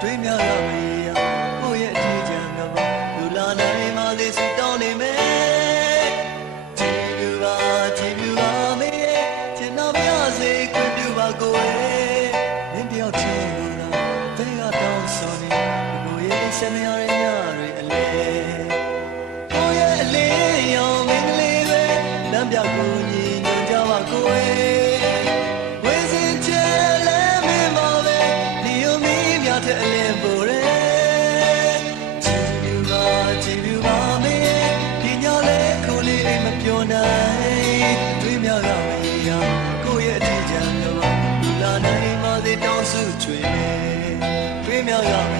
တွေးမြောက်ရမေးရကိုယ့်ရဲ့အထီးချမ်းကပါလူလာနိုင်မှသိစီတောင်းနေမယ်ကြည်ပြူပါမေးချင်တော်ပြစေခွင့်ပြုပါကိုယ်မင်းတယောက်ချင်လို့လားဘယ်ကတောင်းဆိုနေကိုယ့်ရဲ့ဆန္ဒရတဲ့ညတွေအလဲကိုယ့်ရဲ့အလေးရောင်မင်းကလေးပဲလမ်းပြကိုညီညွတ်ကြပါကိုယ်အလင်းပေါ်ရဲကြည်ပြူပါမေးဒီညလေးကိုလေးအိမ်မပြောနိုင်တွေးမြောက်ရမေးရကိုယ့်ရဲ့အထီးချမ်းတော့လူလာနိုင်မှသိတောင်းစုချွေမေးတွေးမြောက်ရမေ